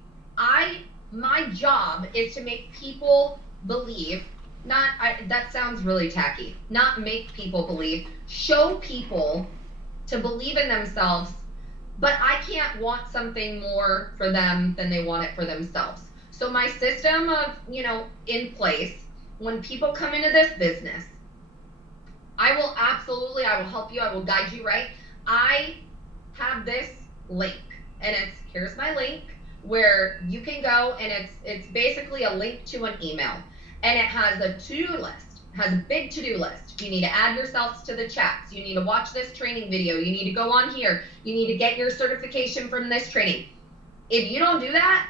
my job is to make people believe, that sounds really tacky, not make people believe, show people to believe in themselves. But I can't want something more for them than they want it for themselves. So my system of, you know, in place, when people come into this business, I will help you. I will guide you, right? I have this link, and here's my link where you can go, and it's basically a link to an email, and it has a to-do list. Has a big to-do list. You need to add yourselves to the chats. You need to watch this training video. You need to go on here. You need to get your certification from this training. If you don't do that,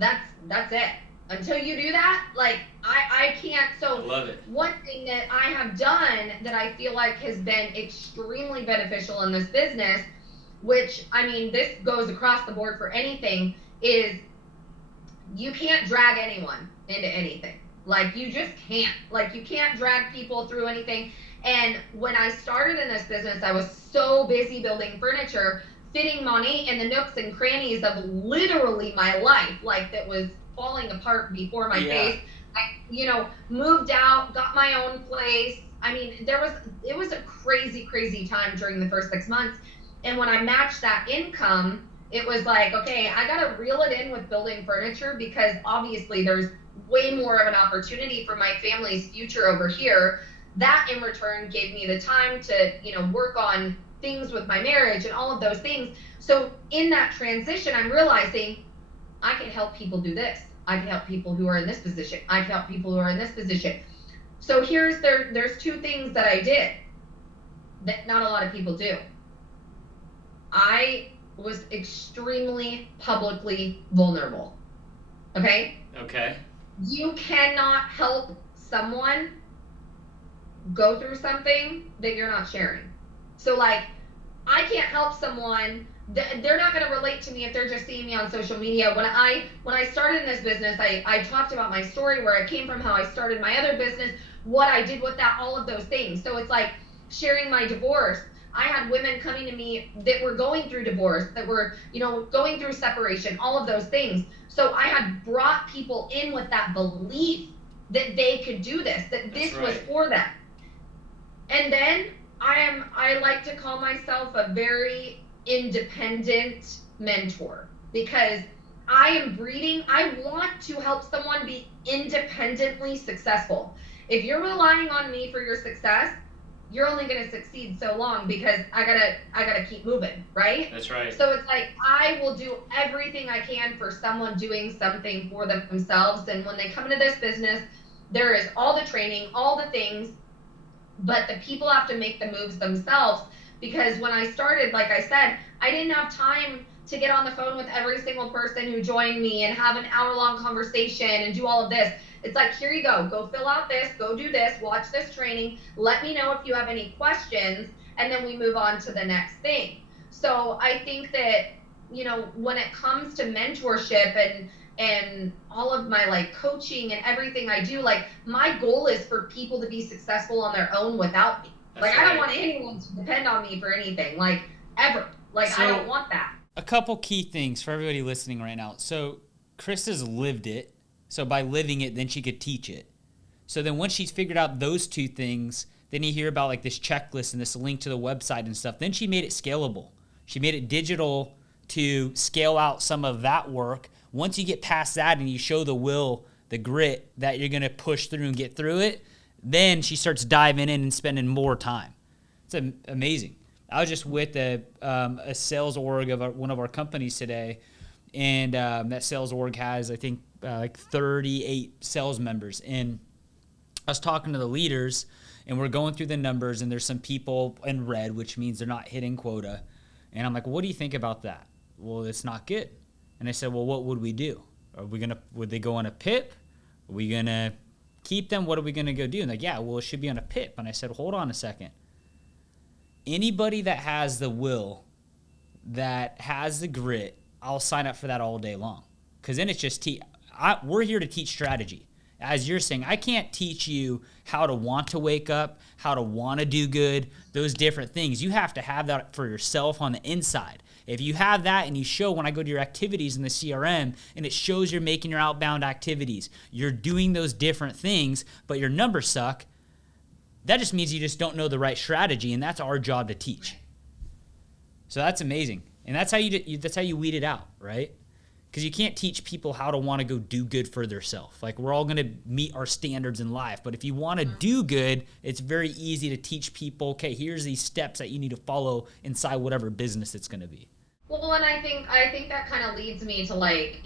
that's it. Until you do that, like, I can't. So I love it. One thing that I have done that I feel like has been extremely beneficial in this business, which, I mean, this goes across the board for anything, is you can't drag anyone into anything. Like, you just can't. Like, you can't drag people through anything. And when I started in this business, I was so busy building furniture, fitting money in the nooks and crannies of literally my life, like, that was falling apart before my face. I, you know, moved out, got my own place. I mean, it was a crazy, crazy time during the first 6 months. And when I matched that income, it was like, okay, I got to reel it in with building furniture, because obviously there's way more of an opportunity for my family's future over here. That in return gave me the time to, you know, work on things with my marriage and all of those things. So in that transition, I'm realizing I can help people do this. I can help people who are in this position. I can help people who are in this position. So there's two things that I did that not a lot of people do. I was extremely publicly vulnerable. Okay? Okay. You cannot help someone go through something that you're not sharing. So, like, I can't help someone they're not going to relate to me if they're just seeing me on social media. When I started in this business, I talked about my story, where I came from, how I started my other business, what I did with that, all of those things. So it's like sharing my divorce. I had women coming to me that were going through divorce, that were, going through separation, all of those things. So I had brought people in with that belief that they could do this, that this was for them. And then I like to call myself a very independent mentor, because I want to help someone be independently successful. If you're relying on me for your success, you're only going to succeed so long, because I gotta keep moving, right? That's right. So it's like, I will do everything I can for someone doing something for themselves. And when they come into this business, there is all the training, all the things, but the people have to make the moves themselves. Because when I started, like I said, I didn't have time to get on the phone with every single person who joined me and have an hour-long conversation and do all of this. It's like, here you go fill out this, go do this, watch this training, let me know if you have any questions, and then we move on to the next thing. So I think that, when it comes to mentorship and all of my like coaching and everything I do, like, my goal is for people to be successful on their own without me. Like, I don't want anyone to depend on me for anything, like, ever. Like, I don't want that. A couple key things for everybody listening right now. So Christa's lived it. So by living it, then she could teach it. So then once she's figured out those two things, then you hear about like this checklist and this link to the website and stuff. Then she made it scalable. She made it digital to scale out some of that work. Once you get past that and you show the will, the grit that you're going to push through and get through it, then she starts diving in and spending more time. It's amazing. I was just with a sales org of one of our companies today, and that sales org has, I think, like 38 sales members. And I was talking to the leaders, and we're going through the numbers, and there's some people in red, which means they're not hitting quota. And I'm like, what do you think about that? Well, it's not good. And I said, well, what would we do? Would they go on a PIP? Are we going to keep them? What are we going to go do? And like, yeah, well, it should be on a PIP. And I said, hold on a second. Anybody that has the will, that has the grit, I'll sign up for that all day long. Because then it's just we're here to teach strategy. As you're saying, I can't teach you how to want to wake up, how to want to do good, those different things. You have to have that for yourself on the inside. If you have that and you show, when I go to your activities in the CRM, and it shows you're making your outbound activities, you're doing those different things, but your numbers suck, that just means you just don't know the right strategy, and that's our job to teach. So that's amazing. And that's how you weed it out, right? Because you can't teach people how to want to go do good for themselves. Like, we're all going to meet our standards in life. But if you want to do good, it's very easy to teach people, okay, here's these steps that you need to follow inside whatever business it's going to be. Well, and I think that kind of leads me to, like,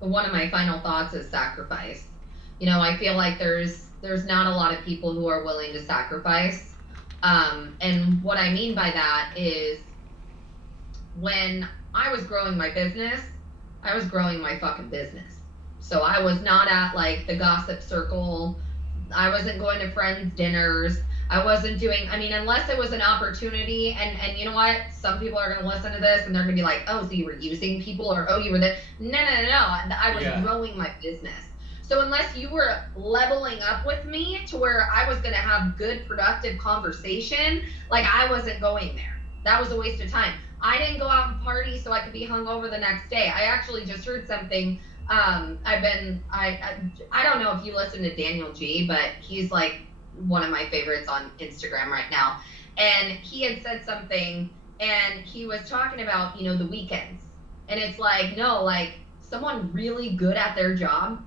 one of my final thoughts is sacrifice. I feel like there's not a lot of people who are willing to sacrifice. And what I mean by that is, when I was growing my business, I was growing my fucking business. So I was not at like the gossip circle. I wasn't going to friends' dinners. I wasn't doing, unless it was an opportunity, and you know what? Some people are going to listen to this and they're going to be like, oh, so you were using people, or oh, you were the, no. I was growing my business. So unless you were leveling up with me to where I was going to have good, productive conversation, like, I wasn't going there. That was a waste of time. I didn't go out and party so I could be hungover the next day. I actually just heard something. I don't know if you listen to Daniel G, but he's like one of my favorites on Instagram right now. And he had said something, and he was talking about, the weekends. And it's like, no, like, someone really good at their job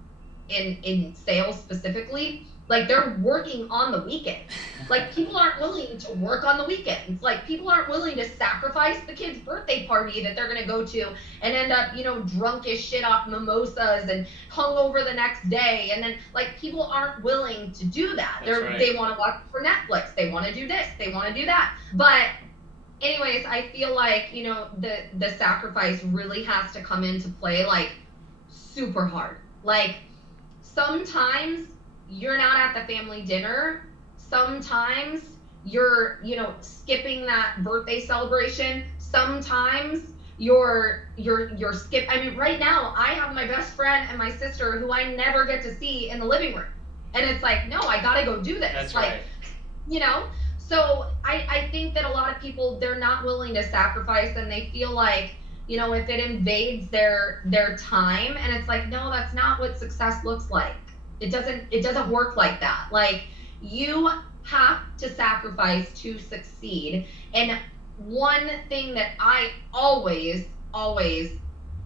in sales specifically, like, they're working on the weekend. Like, people aren't willing to work on the weekends. Like, people aren't willing to sacrifice the kid's birthday party that they're going to go to and end up, drunk as shit off mimosas and hungover the next day. And then, like, people aren't willing to do that. They want to watch for Netflix. They want to do this. They want to do that. But anyways, I feel like, the sacrifice really has to come into play, like, super hard. Like, sometimes you're not at the family dinner. Sometimes you're, skipping that birthday celebration. Sometimes you're I mean, right now I have my best friend and my sister who I never get to see in the living room. And it's like, no, I gotta go do this. That's like, right. So I think that a lot of people, they're not willing to sacrifice, and they feel like, if it invades their time, and it's like, no, that's not what success looks like. It doesn't work like that. Like, you have to sacrifice to succeed. And one thing that I always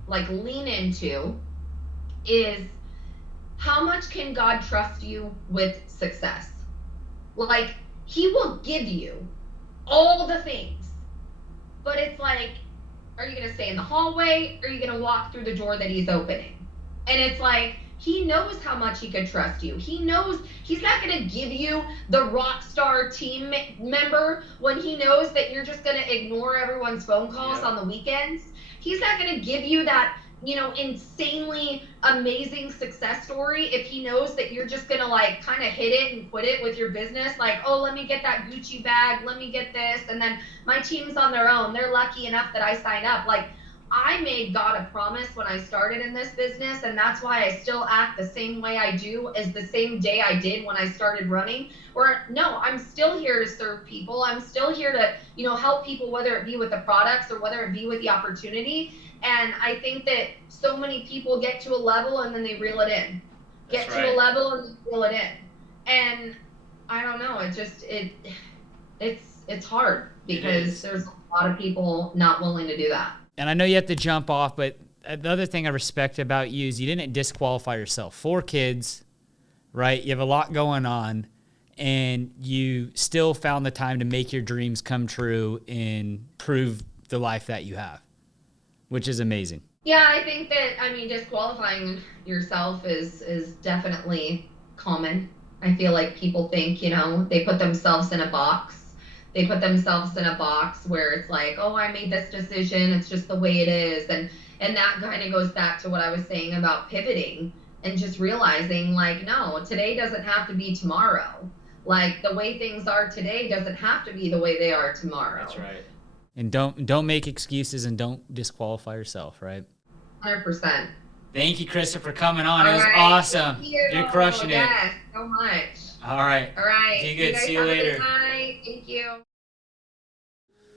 like lean into is, how much can God trust you with success? Like, he will give you all the things, but it's like, are you going to stay in the hallway, or are you going to walk through the door that he's opening? And it's like, he knows how much he could trust you. He knows he's not going to give you the rock star team member when he knows that you're just going to ignore everyone's phone calls on the weekends. He's not going to give you that, insanely amazing success story if he knows that you're just going to like kind of hit it and quit it with your business. Like, oh, let me get that Gucci bag. Let me get this. And then my team's on their own. They're lucky enough that I signed up. Like, I made God a promise when I started in this business, and that's why I still act the same way I do as the same day I did when I started running. Or no, I'm still here to serve people. I'm still here to, help people, whether it be with the products or whether it be with the opportunity. And I think that so many people get to a level and then they reel it in. Get to a level and reel it in. And I don't know, it's hard because there's a lot of people not willing to do that. And I know you have to jump off, but the other thing I respect about you is you didn't disqualify yourself. 4 kids, right? You have a lot going on, and you still found the time to make your dreams come true and prove the life that you have, which is amazing. Yeah, I think that, disqualifying yourself is definitely common. I feel like people think, they put themselves in a box. They put themselves in a box where it's like, oh, I made this decision. It's just the way it is. And that kind of goes back to what I was saying about pivoting and just realizing, like, no, today doesn't have to be tomorrow. Like, the way things are today doesn't have to be the way they are tomorrow. That's right. And don't make excuses, and don't disqualify yourself, right? 100%. Thank you, Christa, for coming on. All It was right. awesome. Thank you. You're crushing it. Yes, so much. All right. All right. Do good. guys See you have a later. good night. Thank you.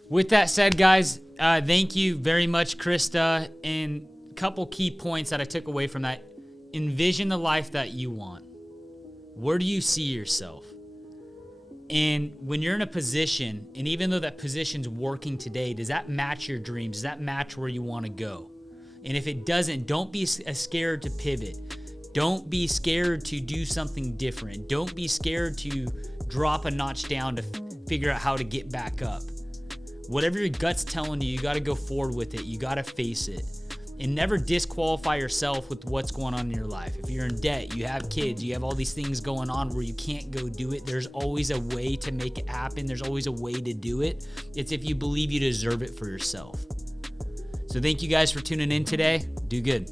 With that said, guys, thank you very much, Christa. And a couple key points that I took away from that. Envision the life that you want. Where do you see yourself? And when you're in a position, and even though that position's working today, does that match your dreams? Does that match where you want to go? And if it doesn't, don't be scared to pivot. Don't be scared to do something different. Don't be scared to drop a notch down to figure out how to get back up. Whatever your gut's telling you, you got to go forward with it. You got to face it. And never disqualify yourself with what's going on in your life. If you're in debt, you have kids, you have all these things going on where you can't go do it, there's always a way to make it happen. There's always a way to do it. It's if you believe you deserve it for yourself. So thank you guys for tuning in today. Do good.